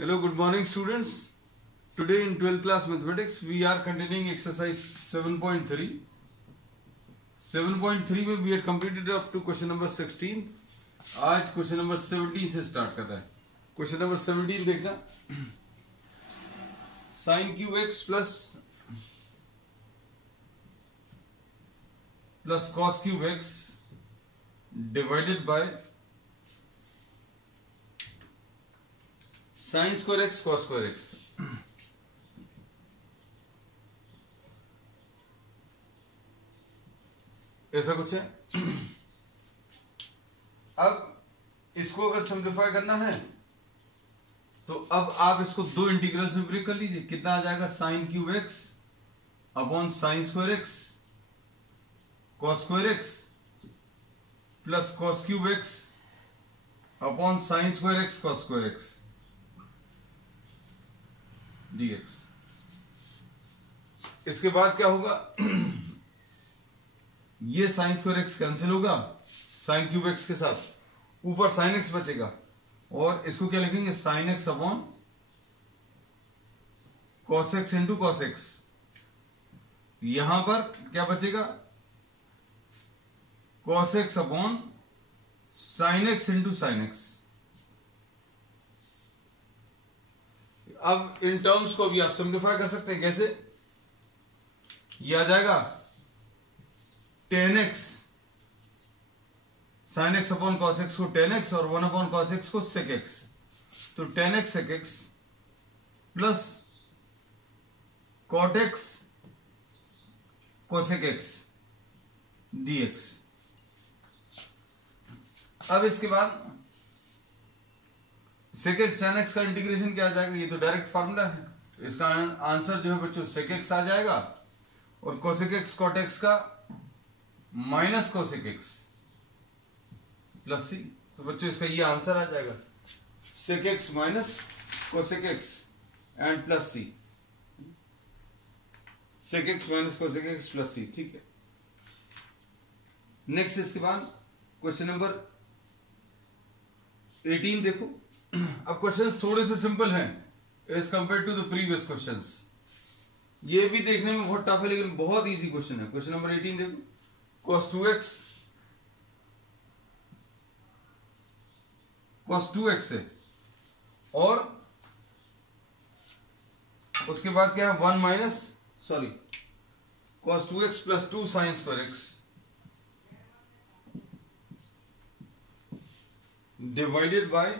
Hello, good morning students. Today in 12th class mathematics we are continuing exercise 7.3. 7.3 में we had completed up to question number 16. आज question number 17 से start कर रहा है. Question number 17 देखना. Sin qx plus cos qx divided by sign square x cos square x. ऐसा कुछ है. अब इसको अगर सिंप्लीफाई करना है तो अब आप इसको दो इंटीग्रल से ब्रेक कर लीजिए. कितना आ जाएगा? Sine cube x upon sine square x cos square x plus cos cube x upon sine square x cos square x dx. इसके बाद क्या होगा? ये साइन स्क्वायर एक्स कैंसिल होगा साइन क्यूब एक्स के साथ, ऊपर साइन एक्स बचेगा और इसको क्या लिखेंगे? Sine x upon cos x into cos x. यहां पर क्या बचेगा? Cos x upon sine x into sine x. अब इन टर्म्स को भी आप सिंप्लीफाई कर सकते हैं. कैसे? ये आ जाएगा tan x sin x upon cos x को tan x और 1 अपॉन cos x को sec x. तो tan x sec x plus cot x cosec x dx. अब इसके बाद sec x tan x का इंटीग्रेशन क्या आ जाएगा? ये तो डायरेक्ट फार्मूला है. इसका आंसर जो है बच्चों sec x आ जाएगा और cosec x cot x का minus cosec x plus c. तो बच्चों इसका ये आंसर आ जाएगा sec x minus cosec x and plus c. sec x minus cosec x plus c. ठीक है. नेक्स्ट इसके बाद क्वेश्चन नंबर 18 देखो. अब क्वेश्चंस थोड़े से सिंपल हैं as compare to the previous questions. ये भी देखने में बहुत टफ है लेकिन बहुत इजी क्वेश्चन है. क्वेश्चन नंबर 18 देखो. cos 2x है और उसके बाद क्या है? 1 minus cos 2x plus 2 sign square x divided by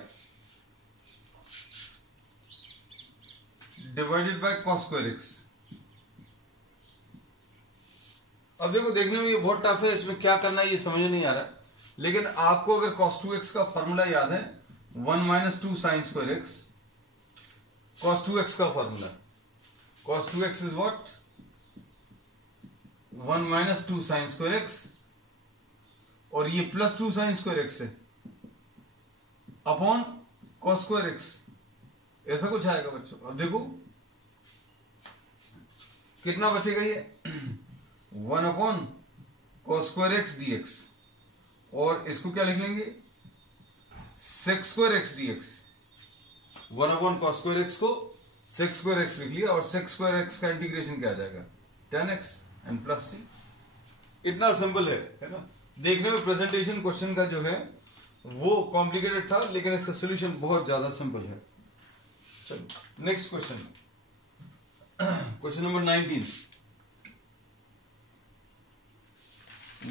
cos square x. अब देखो देखने में ये बहुत टफ है, इसमें क्या करना है ये समझ नहीं आ रहा है. लेकिन आपको अगर cos 2x का फॉर्मूला याद है 1 minus 2 sign square x. cos 2x का formula cos 2x is what? 1 minus 2 sign square x और ये प्लस 2 साइन स्क्वायर एक्स है अपॉन cos स्क्वायर एक्स. ऐसा कुछ आएगा बच्चों. अब देखो कितना बचेगा? ये 1 upon cos square x dx और इसको क्या लिख लेंगे? sec square x dx. 1 upon cos square x को sec स्क्वायर एक्स लिख लिया और sec स्क्वायर एक्स का इंटीग्रेशन क्या आ जाएगा? tan x and plus c. इतना सिंपल है ना. देखने में प्रेजेंटेशन क्वेश्चन का जो है वो कॉम्प्लिकेटेड था लेकिन इसका सॉल्यूशन बहुत ज्यादा सिंपल है. चलो next question. Question number 19.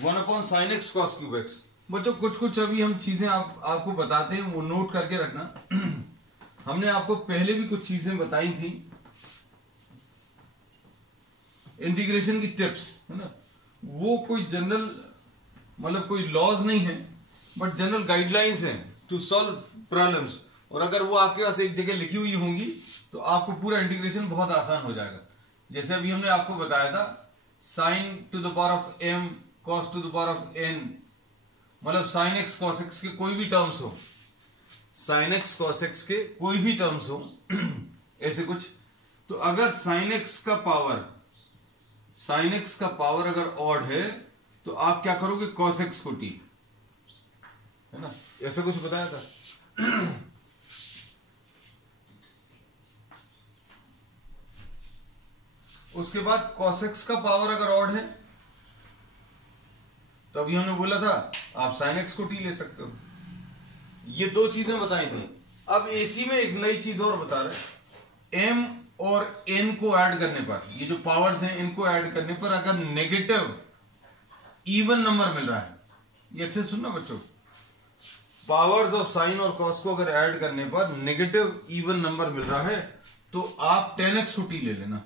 1 upon sine x cos cube x. बच्चों कुछ अभी हम चीजें आपको बताते हैं, वो नोट करके रखना. हमने आपको पहले भी कुछ चीजें बताई थी. इंटीग्रेशन की टिप्स है ना. वो कोई जनरल मतलब कोई लॉज नहीं है बट जनरल गाइडलाइंस हैं टू सॉल्व प्रॉब्लम्स. और अगर वो आपके पास एक जगह लिखी हुई होंगी तो आपको पूरा इंटीग्रेशन बहुत आसान हो जाएगा. जैसे अभी हमने आपको बताया था sine to the power of m cos to the power of n, मतलब साइन एक्स cos x के कोई भी टर्म्स हो, साइन एक्स cos x के कोई भी टर्म्स हो ऐसे कुछ. तो अगर साइन एक्स का पावर अगर ऑड है तो आप क्या करोगे? cos x को t है ना. ऐसा कुछ बताया था. उसके बाद cos x का पावर अगर ऑड है तो अभी हमने बोला था आप sin x को t ले सकते हो। ये दो चीजें बताई थी। अब AC में एक नई चीज और बता रहे, m और n को ऐड करने पर, ये जो पावर्स हैं इनको ऐड करने पर अगर नेगेटिव इवन नंबर मिल रहा है, ये अच्छे सुनना बच्चों, पावर्स ऑफ साइन और कॉस को अगर ऐड करने पर नेगेटिव इवन नंबर मिल रहा है तो आप tan x को t ले लेना।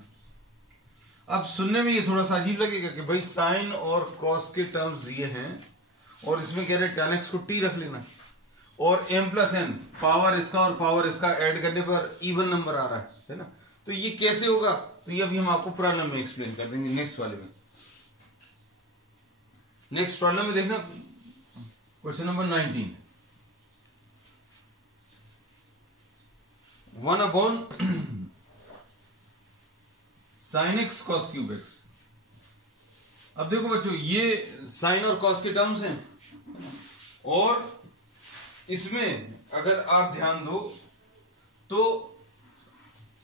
अब सुनने में ये थोड़ा सा अजीब लगेगा कि भाई साइन और कॉस के टर्म्स ये हैं और इसमें कह रहे tan x को t रख लेना, और m प्लस n पावर इसका और पावर इसका ऐड करने पर इवन नंबर आ रहा है ना। तो ये कैसे होगा, तो ये अभी हम आपको प्रॉब्लम में एक्सप्लेन कर देंगे नेक्स्ट वाले में। नेक्स्ट प्रॉब्लम में देखना question number 19, 1/sin x cos cube x। अब देखो बच्चों, ये साइन और कॉस के टर्म्स हैं और इसमें अगर आप ध्यान दो तो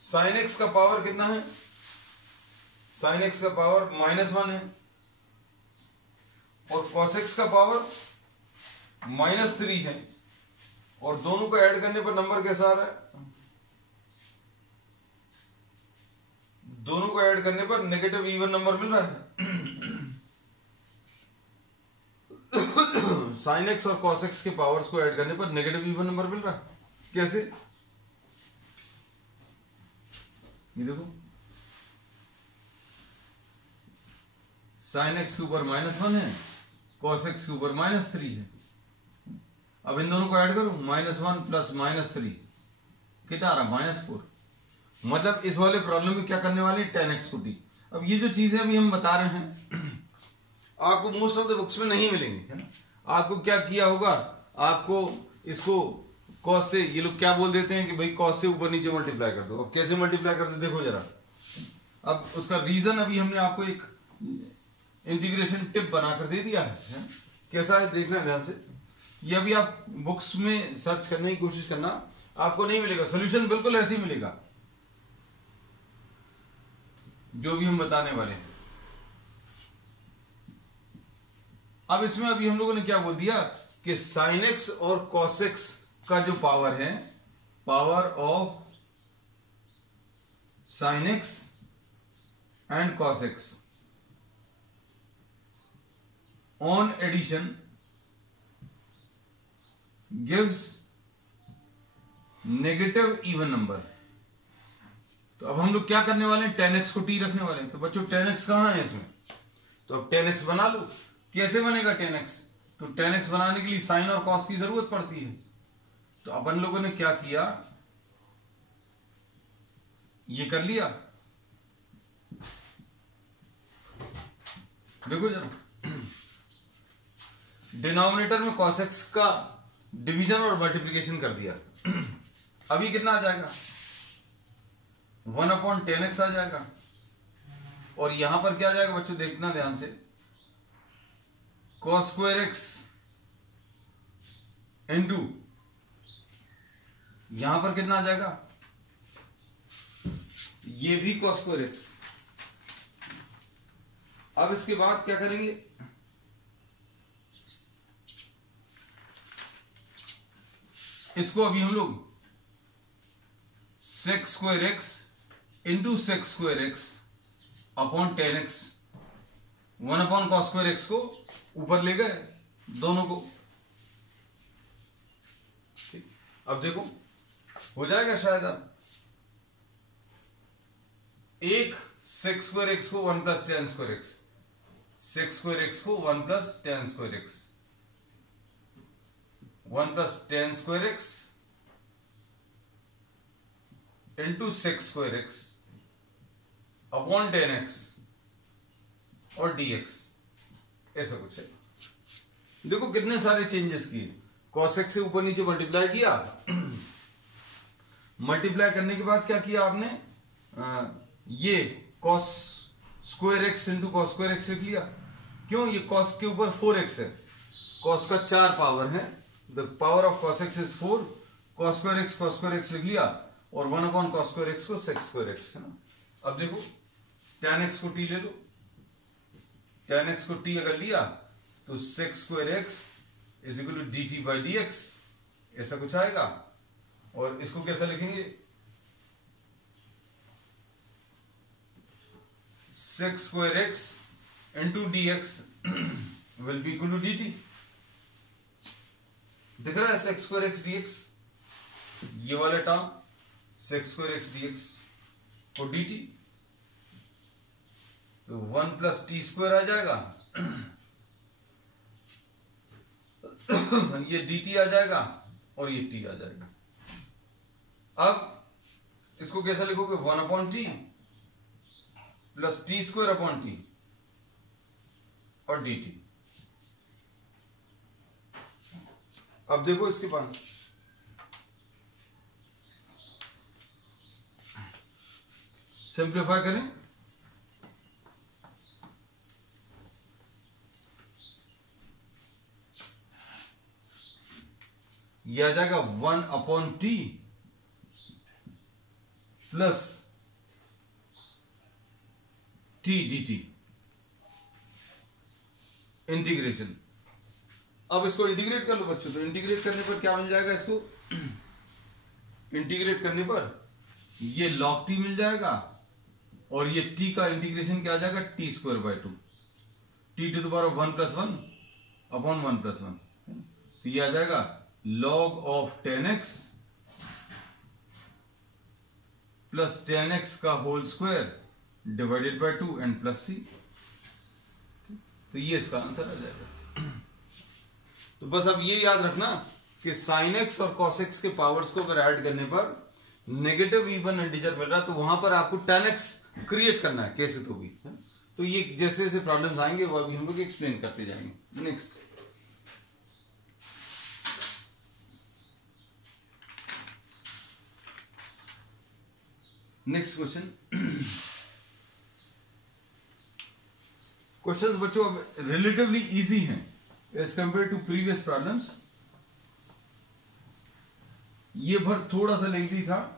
sin x का पावर कितना है, sin x का पावर -1 है और cos x का पावर -3 है, और दोनों को ऐड करने पर नंबर कैसा आ रहा है, दोनों को ऐड करने पर नेगेटिव इवन नंबर मिल रहा है। sin x और cos x के पावर्स को ऐड करने पर नेगेटिव इवन नंबर मिल रहा है। कैसे, ये देखो sin x के ऊपर -1 है, cos x के ऊपर -3 है। अब इन दोनों को ऐड करो, -1 प्लस -3 कितना आ रहा, -4। मतलब इस वाले प्रॉब्लम में क्या करने वाले, tan x को t। अब ये जो चीजें अभी हम बता रहे हैं आपको मोस्ट ऑफ द बुक्स में नहीं मिलेंगे, है ना। आपको क्या किया होगा, आपको इसको cos से, ये लोग क्या बोल देते हैं कि भाई cos से ऊपर नीचे मल्टीप्लाई कर दो। अब कैसे मल्टीप्लाई करते देखो जरा। अब उसका रीजन अभी हमने आपको एक इंटीग्रेशन टिप बनाकर दे दिया है। कैसा है देखना ध्यान से, ये अभी आप बुक्स में सर्च करने की कोशिश करना, आपको नहीं मिलेगा सोल्यूशन, बिल्कुल ऐसे ही मिलेगा जो भी हम बताने वाले हैं। अब इसमें अभी हम लोगों ने क्या बोल दिया कि sin x और cos x का जो पावर है, power of sin x and cos x on addition gives negative even number. तो अब हम लोग क्या करने वाले हैं, tan x को t रखने वाले हैं। तो बच्चों tan x कहां है इसमें, तो अब tan x बना लो। कैसे बनेगा tan x, तो tan x बनाने के लिए साइन और कॉस की जरूरत पड़ती है। तो अपन लोगों ने क्या किया, ये कर लिया। देखो जरा, डिनोमिनेटर में cos x का डिवीजन और मल्टीप्लिकेशन कर दिया। अभी कितना आ जाएगा, 1/tan x आ जाएगा, और यहां पर क्या आ जाएगा बच्चों, देखना ध्यान से, cos स्क्वायर x इंटू, यहां पर कितना आ जाएगा, ये भी cos स्क्वायर x। अब इसके बाद क्या करेंगे, इसको अभी हम लोग sec square x into sec square x upon tan x, 1/cos square x को ऊपर ले गए दोनों को। अब देखो हो जाएगा शायद। अब एक sec स्क्वायर x को 1 plus tan square x, sec square x को 1 plus tan square x, 1 plus tan square x into sec square x upon tan x और dx, ऐसा कुछ है। देखो कितने सारे चेंजेस किए, cos x से ऊपर नीचे मल्टीप्लाई किया, मल्टीप्लाई करने के बाद क्या किया आपने, ये cos square x into cos square x लिख लिया। क्यों, ये cos के ऊपर 4x है, cos का 4 पावर है, the power of cos x is 4, cos square x लिख लिया, और 1/cos स्क्वायर x को sec स्क्वायर x है ना। अब देखो tan x को t ले लो, tan x को t अगर लिया तो sec square x is equal to dt by dx, ऐसा कुछ आएगा। और इसको कैसा लिखेंगे, sec square x into dx will be equal to dt। दिख रहा है sec स्क्वायर x dx, ये वाला term sec square x dx और dt, तो 1 प्लस टी स्क्वायर आ जाएगा ये dt आ जाएगा और ये t आ जाएगा। अब इसको कैसा लिखोगे, 1 upon T plus T square upon T और dt। अब देखो इसके बाद सिंप्लीफाई करें, यह आ जाएगा 1 upon T plus T dt integration. अब इसको इंटीग्रेट कर लो बच्चों, तो इंटीग्रेट करने पर क्या मिल जाएगा, इसको इंटीग्रेट करने पर ये log t मिल जाएगा और ये t का इंटीग्रेशन क्या आ जाएगा, T square by 2, T to the power 1 plus 1 upon 1 plus 1, तो ये आ जाएगा log of tan x plus tan x का whole square divided by 2 and plus c, तो ये इसका आंसर आ जाएगा। तो बस अब ये याद रखना कि sin x और cos x के पावर्स को अगर ऐड करने पर नेगेटिव इवन इंटीजर मिल रहा है तो वहां पर आपको tan x क्रिएट करना है कैसे तो भी। तो ये जैसे जैसे प्रॉब्लम्स आएंगे वो अभी हम लोग एक्सप्लेन करते जाएंगे। Next question. क्वेश्चंस बच्चों अब रिलेटिवली इजी हैं as compare to previous problems. ये भर थोड़ा सा लेंथी था,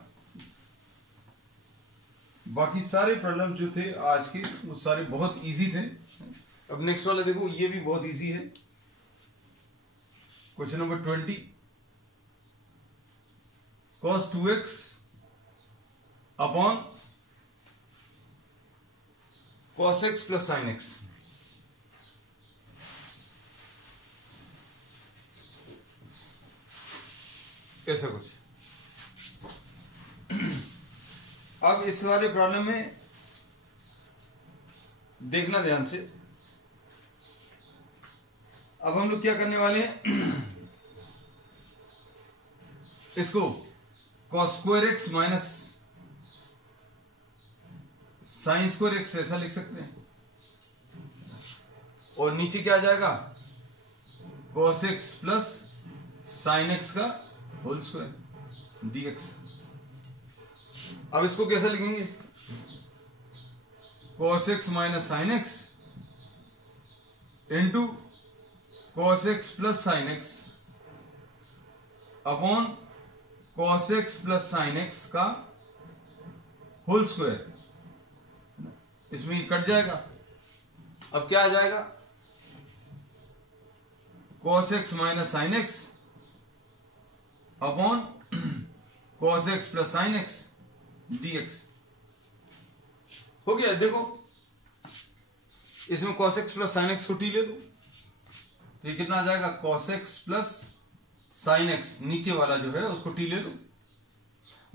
बाकी सारे प्रॉब्लम जो थे आज के वो सारे बहुत इजी थे। अब नेक्स्ट वाला देखो, ये भी बहुत इजी है। Question number 20, cos 2x upon cos x plus sin x। ऐसा कुछ। अब इस वाले प्रॉब्लम में देखना ध्यान से। अब हम लोग क्या करने वाले हैं, इसको cos square x minus sine square x ऐसा लिख सकते हैं, और नीचे क्या आ जाएगा, cos x plus sine x का होल स्क्वायर dx। अब इसको कैसा लिखेंगे, cos x minus sine x into cos x plus sine x upon cos x plus sine x का होल स्क्वायर। इसमें ये कट जाएगा। अब क्या आ जाएगा, cos x minus sine x upon cos x plus sine x dx। हो गया। देखो इसमें cos x plus sine x को t ले लो, तो ये कितना आ जाएगा, cos x plus sine x, नीचे वाला जो है उसको t ले लो।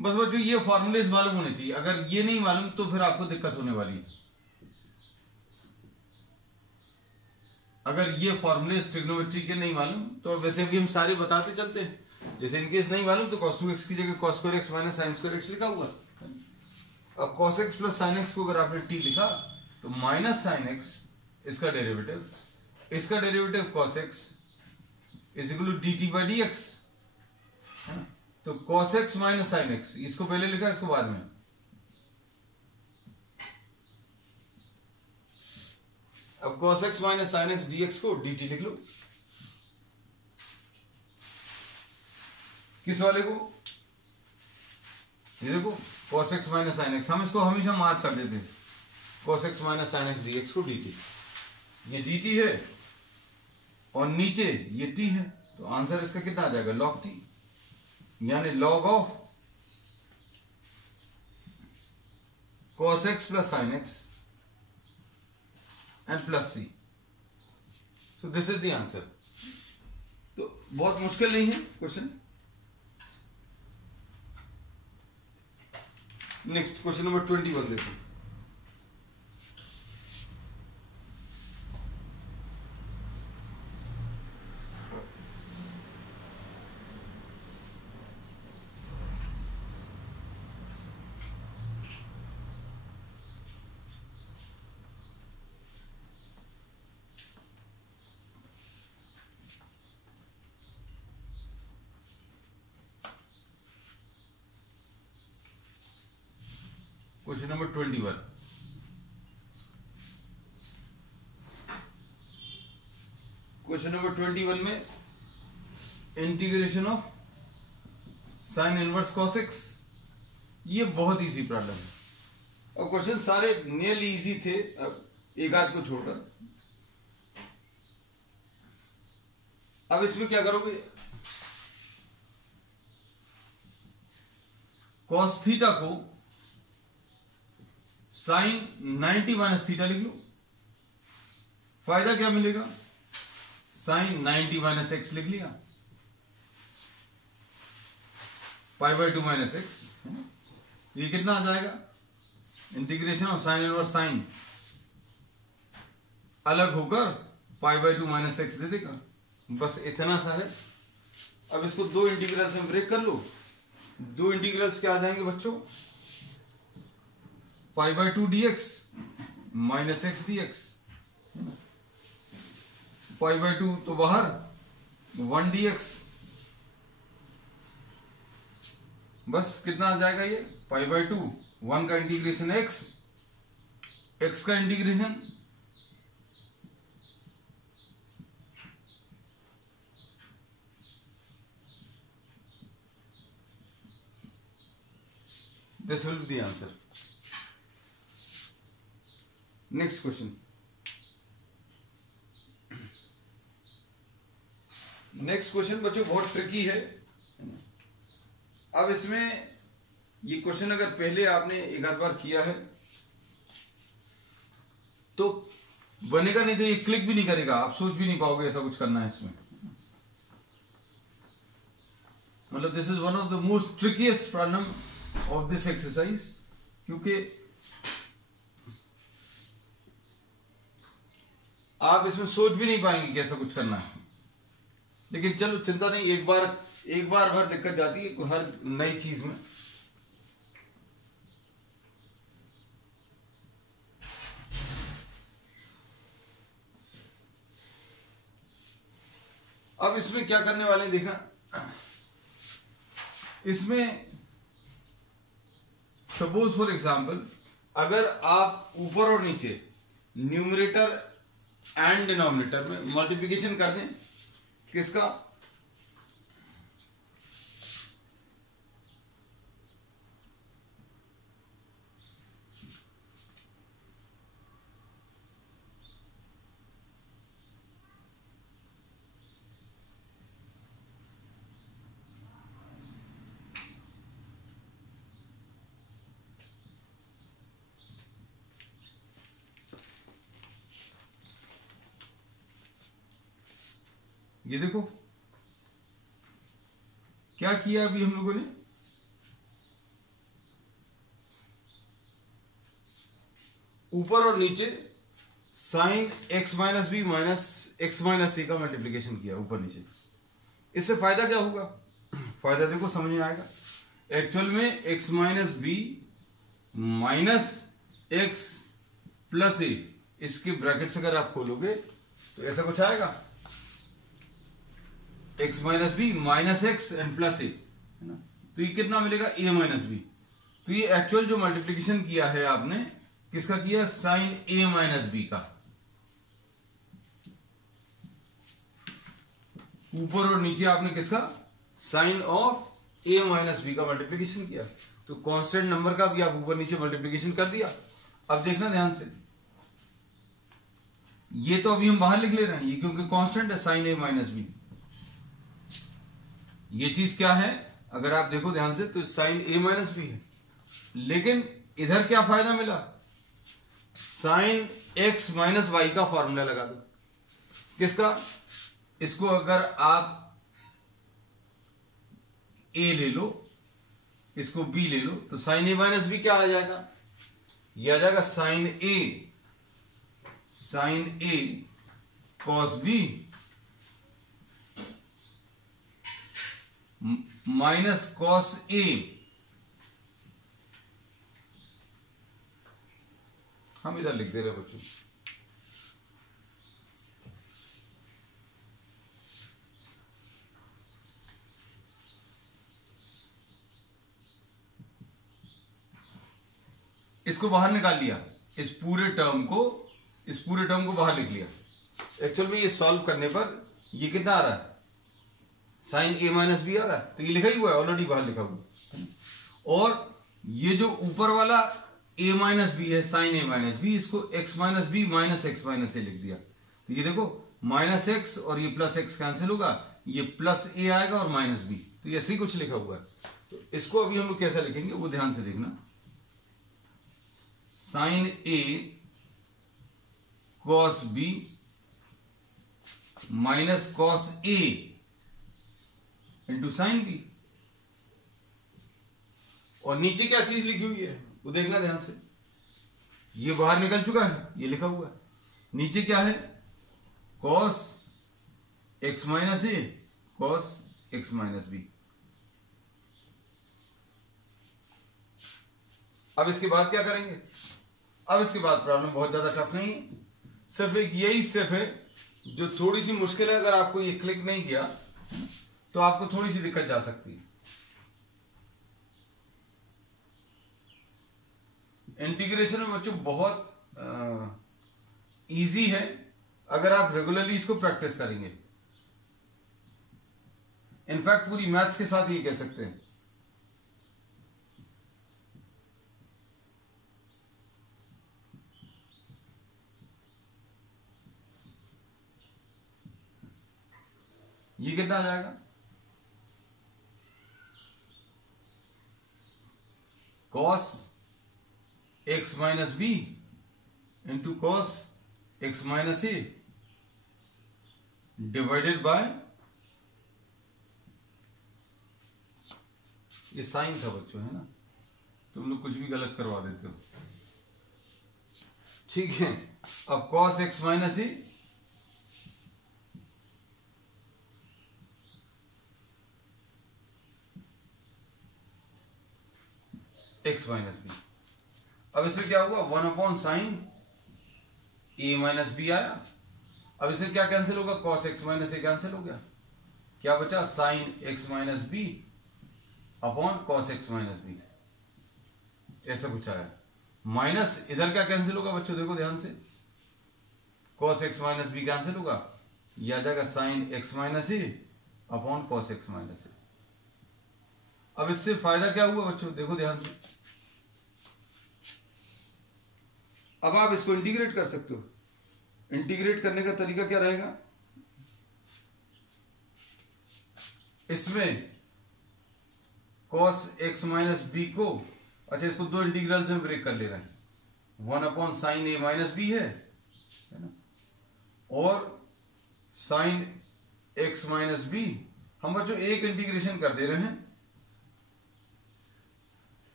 बस बच्चों ये फॉर्मूलेज मालूम होने चाहिए। अगर ये नहीं मालूम तो फिर आपको दिक्कत होने वाली है। अगर ये फॉर्मूलेज ट्रिग्नोमेट्री के नहीं मालूम तो वैसे भी हम सारे बताते चलते हैं। जैसे इनकेस नहीं मालूम तो cos 2x की जगह cos square x minus sine square x लिखा हुआ। अब cos x plus sine x को अगर आपने t लिखा तो माइनस साइन x इसका derivative cos x is equal to dt by dx। तो cos x minus sine x, इसको पहले लिखा इसको बाद में। अब cos x minus sine x dx को dt लिख लो। किस वाले को, ये देखो cos x minus sine x, हम इसको हमेशा मार्क कर देते हैं cos x minus sine x dx को dt। ये dt है और नीचे ये t है, तो आंसर इसका कितना आ जाएगा log t, यानी log of cos x plus sine x and plus c। So this is the answer. तो बहुत मुश्किल नहीं है क्वेश्चन। नेक्स्ट क्वेश्चन नंबर 21 देखो। Question number 21। क्वेश्चन नंबर 21 में integration of sine inverse cos x, ये बहुत इजी प्रॉब्लम है और क्वेश्चन सारे नियरली इजी थे, अब एक आध को छोड़कर। अब इसमें क्या करोगे, cos थीटा को साइन 90 माइनस थीटा लिख लो। फायदा क्या मिलेगा, साइन 90 माइनस एक्स लिख लिया, π/2 माइनस एक्स। ये कितना आ जाएगा, integration of sine inverse sine अलग होकर π/2 माइनस एक्स दे देगा, बस इतना सा है। अब इसको दो इंटीग्रल्स में ब्रेक कर लो। दो इंटीग्रल्स क्या आ जाएंगे बच्चों, π/2 dx माइनस एक्स dx, π/2 तो बाहर 1 dx, बस कितना आ जाएगा ये π/2, 1 का इंटीग्रेशन x, x का integration this will be the answer. Next question. Next question बच्चों बहुत ट्रिकी है। अब इसमें ये क्वेश्चन अगर पहले आपने एक आध बार किया है तो बनेगा, नहीं तो ये क्लिक भी नहीं करेगा, आप सोच भी नहीं पाओगे ऐसा कुछ करना है इसमें। मतलब this is one of the most ट्रिकीएस्ट problem of this exercise, क्योंकि आप इसमें सोच भी नहीं पाएंगे कि ऐसा कुछ करना है। लेकिन चलो चिंता नहीं, एक बार भर दिक्कत जाती है हर नई चीज में। अब इसमें क्या करने वाले हैं देखना। इसमें सपोज फॉर एग्जांपल अगर आप ऊपर और नीचे न्यूमरेटर एंड डिनोमिनेटर में मल्टीप्लिकेशन कर दें, किसका, ये देखो क्या किया अभी हम लोगों ने, ऊपर और नीचे sine x minus b minus x minus c का मल्टीप्लीकेशन किया ऊपर नीचे। इससे फायदा क्या होगा, फायदा देखो समझ में आएगा। एक्चुअल में x minus b minus x plus a, इसके ब्रैकेट्स अगर आप खोलोगे तो ऐसा कुछ आएगा, x minus b minus x and plus a, है ना। तो ये कितना मिलेगा, a माइनस बी। तो ये एक्चुअल जो मल्टीप्लीकेशन किया है आपने, किसका किया, साइन a माइनस बी का। ऊपर और नीचे आपने किसका, sine of a minus B का मल्टीप्लीकेशन किया। तो कांस्टेंट नंबर का भी आप ऊपर नीचे मल्टीप्लीकेशन कर दिया। अब देखना ध्यान से, ये तो अभी हम बाहर लिख ले रहे हैं, ये क्योंकि कांस्टेंट है साइन ए माइनस बी। ये चीज क्या है, अगर आप देखो ध्यान से तो साइन ए माइनस बी है, लेकिन इधर क्या फायदा मिला, साइन एक्स माइनस वाई का फॉर्मूला लगा दो। किसका, इसको अगर आप ए ले लो, इसको बी ले लो, तो साइन ए माइनस बी क्या आ जाएगा, ये आ जाएगा sign A cos B minus cos A. हम इधर लिख दे रहे बच्चों, इसको बाहर निकाल लिया, इस पूरे टर्म को बाहर लिख लिया। एक्चुअल में ये सॉल्व करने पर ये कितना आ रहा है, साइन ए माइनस बी आ रहा है, तो ये लिखा ही हुआ है ऑलरेडी, बाहर लिखा हुआ। और ये जो ऊपर वाला ए माइनस बी है, साइन ए माइनस बी, इसको x minus b minus x minus a लिख दिया। तो ये देखो माइनस एक्स और ये प्लस एक्स कैंसिल होगा, ये प्लस ए आएगा और माइनस बी, तो ये ऐसे ही कुछ लिखा हुआ है। तो इसको अभी हम लोग कैसा लिखेंगे वो ध्यान से देखना, sign A cos B minus cos A into sine B. और नीचे क्या चीज लिखी हुई है वो देखना ध्यान से, ये बाहर निकल चुका है, ये लिखा हुआ है, नीचे क्या है, कॉस एक्स माइनस ए कॉस एक्स माइनस बी। अब इसके बाद क्या करेंगे, अब इसके बाद प्रॉब्लम बहुत ज्यादा टफ नहीं है, सिर्फ एक यही स्टेप है जो थोड़ी सी मुश्किल है। अगर आपको ये क्लिक नहीं किया तो आपको थोड़ी सी दिक्कत जा सकती है। इंटीग्रेशन में बच्चों बहुत इजी है अगर आप रेगुलरली इसको प्रैक्टिस करेंगे। इनफैक्ट पूरी मैथ्स के साथ ये कह सकते हैं। ये कितना आ जाएगा, cos x minus B into cos x minus A divided by, ये साइन था बच्चों, है ना, तुम लोग कुछ भी गलत करवा देते हो, ठीक है। अब कॉस एक्स माइनस ए एक्स माइनस बी। अब इसमें क्या हुआ, 1 साइन ए माइनस बी आया। अब इससे क्या कैंसिल होगा, cos x minus A cancel हो गया, क्या बचा, sine x minus B upon cos x minus B, ऐसा कुछ आया। माइनस इधर क्या कैंसिल होगा बच्चों, देखो ध्यान से, cos x minus B cancel होगा, यह आ जाएगा sine x minus A upon cos x minus A. अब इससे फायदा क्या हुआ बच्चों, देखो ध्यान से, अब आप इसको इंटीग्रेट कर सकते हो। इंटीग्रेट करने का तरीका क्या रहेगा, इसमें cos x माइनस बी को, अच्छा इसको दो इंटीग्रल्स में ब्रेक कर ले रहे हैं, 1 साइन ए माइनस बी है ना, और साइन x माइनस बी, हम बच्चों एक इंटीग्रेशन कर दे रहे हैं,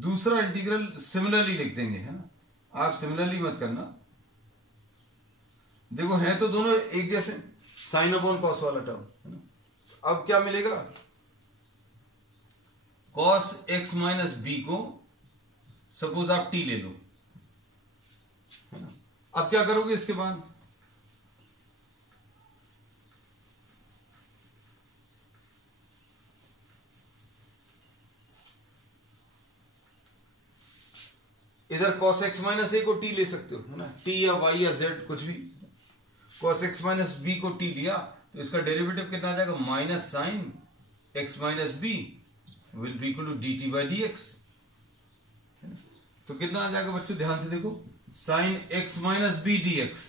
दूसरा इंटीग्रल सिमिलरली लिख देंगे, है ना, आप सिमिलरली मत करना, देखो है तो दोनों एक जैसे, साइन अपॉन कॉस वाला टर्म, है ना। अब क्या मिलेगा, कॉस एक्स माइनस बी को सपोज आप टी ले लो, है ना। अब क्या करोगे इसके बाद, इधर cos x माइनस ए को t ले सकते हो, है ना, t या y या z कुछ भी, cos x माइनस बी को t लिया तो इसका डेरिवेटिव कितना आ जाएगा, minus sine x minus b will be equal to dt by dx। तो कितना आ जाएगा बच्चों, ध्यान से देखो, sine x minus b d x,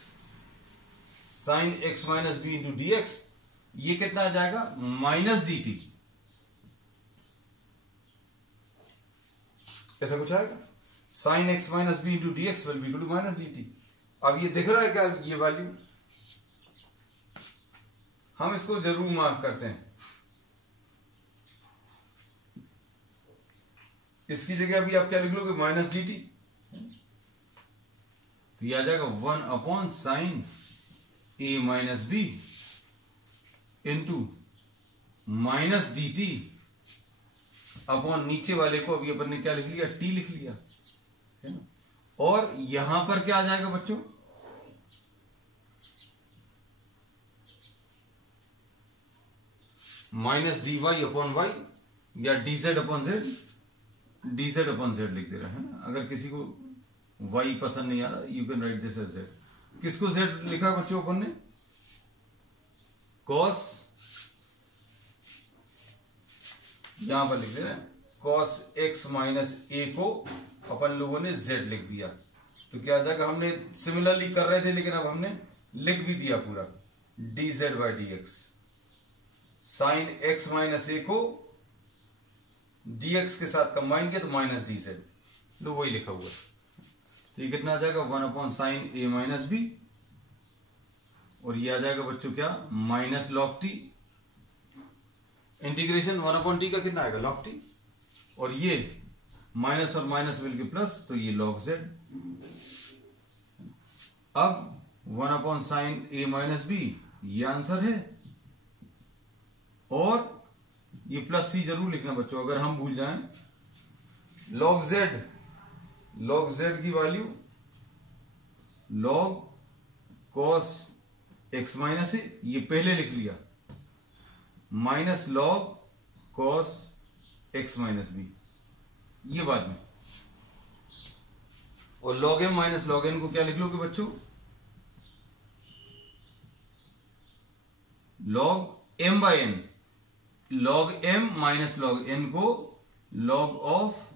sine x minus B into d x, ये कितना आ जाएगा, माइनस डी टी, ऐसा कुछ आएगा। Sine x minus B into d x will be equal to minus d t. अब ये दिख रहा है क्या, ये वैल्यू, हम इसको जरूर मार्क करते हैं। इसकी जगह अभी आप क्या लिख लोगे, माइनस डी टी, तो ये आ जाएगा 1 upon sine a minus B into minus d t upon नीचे वाले को अभी अपन ने क्या लिख लिया, टी लिख लिया, है ना। और यहां पर क्या आ जाएगा बच्चों, minus d y upon y या d z upon z, d z upon z लिख दे रहा है ना। अगर किसी को वाई पसंद नहीं आ रहा, you can write this as z. किसको जेड लिखा बच्चों अपन ने, कॉस, यहां पर लिख दे रहे हैं कॉस एक्स माइनस ए को अपन लोगों ने जेड लिख दिया। तो क्या आ जाएगा, हमने सिमिलरली कर रहे थे लेकिन अब हमने लिख भी दिया पूरा, d z by d x, sine x minus a को dx के साथ कंबाइन किया तो माइनस डी जेड, लो वही लिखा हुआ है। तो ये कितना आ जाएगा, 1 upon sine a minus B, और ये आ जाएगा बच्चों क्या, minus log T, integration 1 upon T का कितना आएगा, लॉग टी, और ये माइनस और माइनस मिलके प्लस, तो ये लॉग जेड। अब 1 upon sine a minus b, ये आंसर है, और ये प्लस सी जरूर लिखना बच्चों, अगर हम भूल जाएं। लॉग जेड की value log cos x minus a, ये पहले लिख लिया, minus log cos x minus b, ये बाद में, और log m minus log n को क्या लिख लोगे बच्चों, log m by n, log m minus log n को log of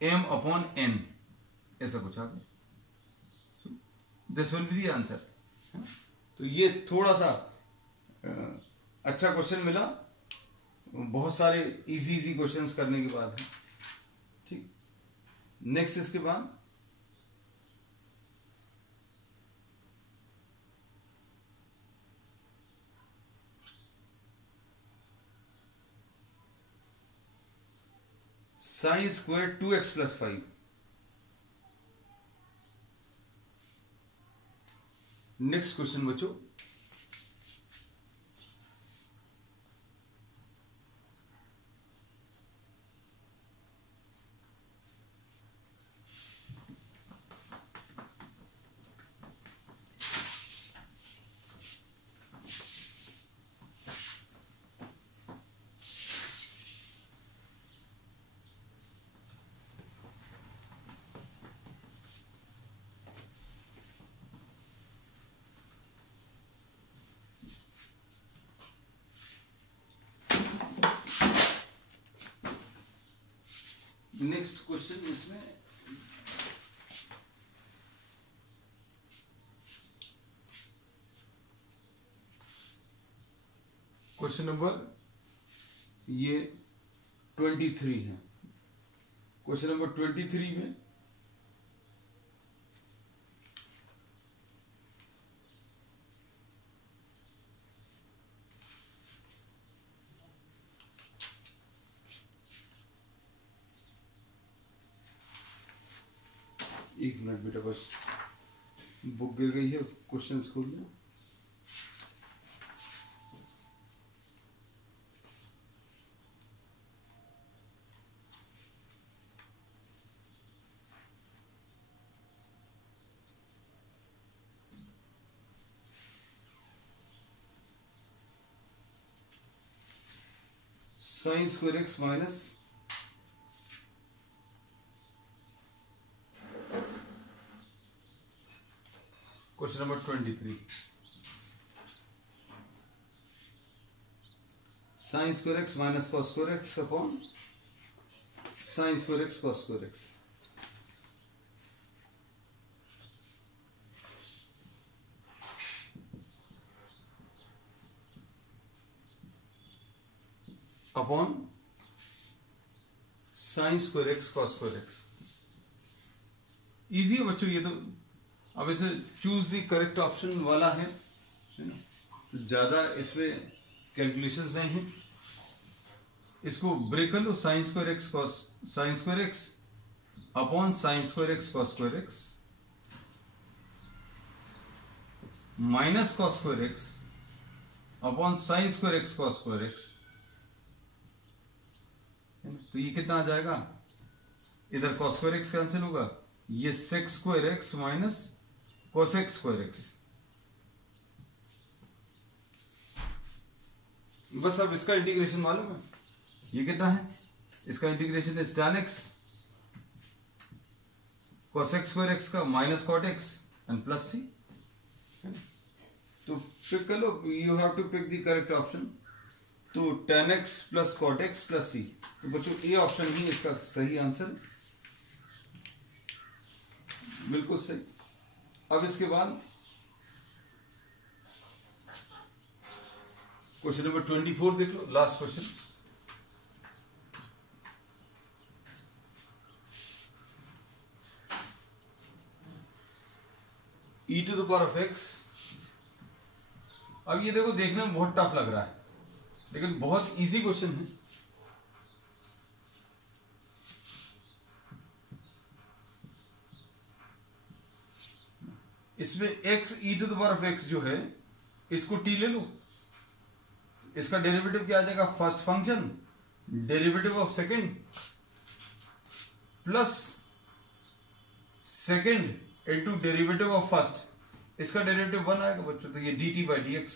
m upon n, ऐसा कुछ आ गया, this will be the answer. तो ये थोड़ा सा अच्छा क्वेश्चन मिला, बहुत सारे इजी क्वेश्चंस करने के बाद है, ठीक। नेक्स्ट इसके बाद sine square 2x plus 5, next question बच्चों, नेक्स्ट क्वेश्चन इसमें क्वेश्चन नंबर ये 23 है। क्वेश्चन नंबर 23 में एक मिनट बेटा, बस बुक गिर गई है, क्वेश्चन खोल लो। Sine square x minus question number 23, sine square x minus cos square x upon sine square x cos square x. Upon sine square x cos square x. Easy है बच्चों ये तो। अब इसे चूज द करेक्ट ऑप्शन वाला है ना, तो ज्यादा इसमें कैलकुलेशंस नहीं है। इसको ब्रेक कर लो, sine square x cos sine square x upon sine square x cos square x minus cos square x upon sine square x cos square x. तो ये कितना आ जाएगा, इधर कॉस स्क्वायर एक्स कैंसिल होगा, ये sec square x minus cosec square x. बस अब इसका इंटीग्रेशन मालूम है, ये कितना है, इसका integration is tan x cosec square x का minus cot x and plus c. तो पिक कर लो, you have to pick the correct option. तो tan x plus cot x plus c. तो बच्चों ये ऑप्शन ही इसका सही आंसर, बिल्कुल सही। अब इसके बाद क्वेश्चन नंबर 24 देख लो, last question. e to the power of x। अब ये देखो, देखने में बहुत टफ लग रहा है लेकिन बहुत इजी क्वेश्चन है। इसमें x e to the power of x जो है, इसको t ले लो, इसका डेरिवेटिव क्या आ जाएगा, first function derivative of second plus second into derivative of first. इसका डेरिवेटिव 1 आएगा बच्चों, तो ये dt बाई dx।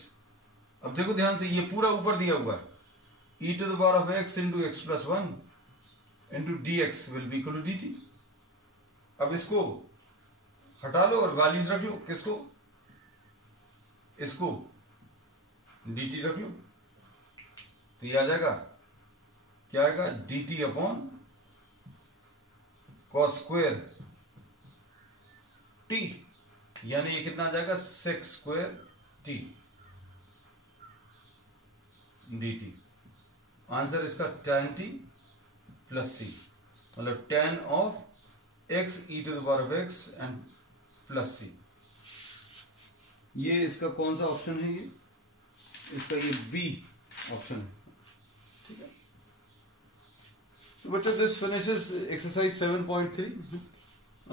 अब देखो ध्यान से, ये पूरा ऊपर दिया हुआ है, e to the power of x into x plus 1 into dx will be equal to dt। अब इसको हटा लो और वैल्यूज रख लो, किसको, इसको dt रख लो, तो ये आ जाएगा, क्या आएगा, dt upon cos square t, यानी ये कितना आ जाएगा, sec square t dt। Answer इसका tan t प्लस c, मतलब tan of x e to the power of x and plus c. ये इसका कौन सा ऑप्शन है, ये इसका ये बी ऑप्शन है, ठीक है। तो बच्चों this finishes exercise 7.3।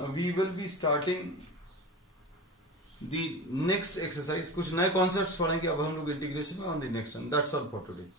We will be starting the next exercise. कुछ नए कॉन्सेप्ट्स पढ़ेंगे अब हम लोग इंटीग्रेशन में on the next, and that's all for today.